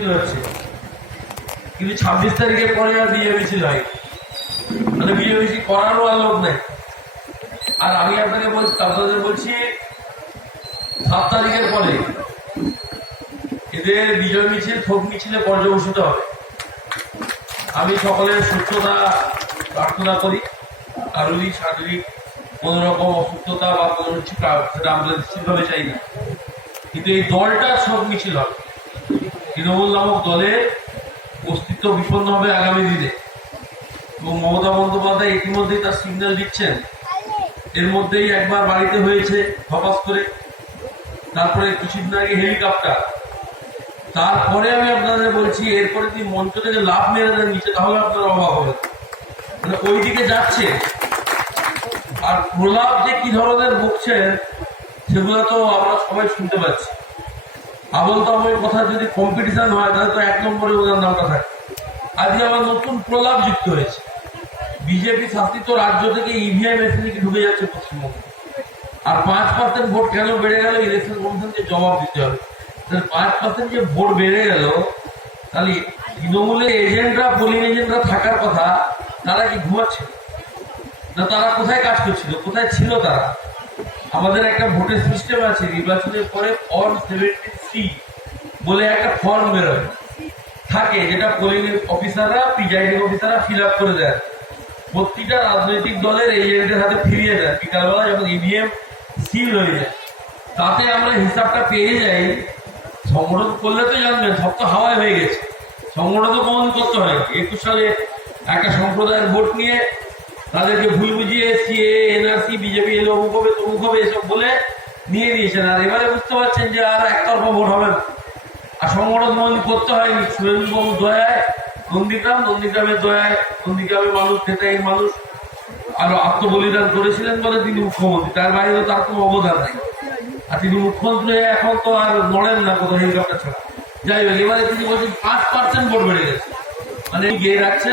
মিছিল হচ্ছে, কিন্তু 26 তারিখের পরে আর বিজয় মিছিল হয়, মানে বিজয় মিছিল করারও আর লোক নাই। আর আমি আপনাদের বলছি 7 তারিখের পরে এদের বিজয় মিছিল ভোট মিছিলে পর্যবসিত হবে। আমি সকলের সুস্থতা প্রার্থনা করি, কারোরই শারীরিক কোন রকম অসুস্থতা বা কোনো কিছু সেটা আমরা নিশ্চিতভাবে চাই না, কিন্তু এই দলটার সব মিছিল হবে। তৃণমূল নামক দলের অস্তিত্ব বিপন্ন হবে আগামী দিনে, এবং মমতা বন্দ্যোপাধ্যায় ইতিমধ্যেই তার সিগন্যাল দিচ্ছেন। এর মধ্যেই একবার বাড়িতে হয়েছে হঠাৎ করে, তারপরে কিছুদিন আগে হেলিকপ্টার, তারপরে আমি আপনাদের বলছি এরপরে যদি মঞ্চ থেকে লাভ মেরে দেন নিচে, তাহলে আপনারা অবাক হবেন। মানে ওই দিকে যাচ্ছে। আর প্রলাপ যে কি ধরনের বকছেন সেগুলো তো আমরা সবাই শুনতে পাচ্ছি। আবল তাবল কথা যদি কম্পিটিশন হয় তাহলে তো 1 নম্বরে ওদের নামটা থাকে। আজকে আবার নতুন প্রলাপ যুক্ত হয়েছে। বিজেপি শাসিত রাজ্য থেকে ইভিএম মেশিনে ঢুকে যাচ্ছে পশ্চিমবঙ্গে, আর 5% ভোট কেন বেড়ে গেল ইলেকশন কমিশনকে জবাব দিতে হবে। 5% যে ভোট বেড়ে গেল, তাহলে তৃণমূলের এজেন্টরা, পোলিং এজেন্টরা থাকার কথা, তারা কি ঘুমাচ্ছে না? তারা কোথায় কাজ করছিল, কোথায় ছিল তারা? আমাদের একটা ভোটের সিস্টেম আছে, নির্বাচনের পরে ফর্ম 73 বলে একটা ফর্ম বেরোয় থাকে, যেটা পোলিং অফিসাররা, প্রিজাইডিং অফিসাররা ফিল আপ করে দেয়, প্রতিটা রাজনৈতিক দলের এজেন্টের হাতে ফিরিয়ে দেয় বিকালবেলা যখন ইভিএম সিল হয়ে যায়। তাতে আমরা হিসাবটা পেয়ে যাই। সংগঠন করলে তো জানবেন সব তো হাওয়ায় হয়ে গেছে। সংগঠন তো কমন করতে হয়। 21 সালে একটা সম্প্রদায়ের ভোট নিয়ে তাদেরকে ভুল বুঝিয়ে সিএ, এনআরসি, বিজেপি এলে অমুক হবে তমুক হবে এসব বলে নিয়ে নিয়েছেন। আর এবারে বুঝতে পারছেন যে আর একতরফা ভোট হবে না। আর সংগঠন করতে হয়নি, সুরেন্দ্রবাবুর দয়ায়, নন্দীগ্রামের দয়ায়, নন্দীগ্রামের মানুষ, খেতাইয়ের মানুষ আরো আত্মবলিদান করেছিলেন বলে তিনি মুখ্যমন্ত্রী, তার বাইরে তার কোনো অবদান নেই। আর তিনি মুখ্যমন্ত্রী এখন তো আর লড়েন না কোথাও হেলিকপ্টার ছাড়া। যাই হোক, এবারে তিনি বলছেন 5% ভোট বেড়ে গেছে, মানে গিয়ে রাখছে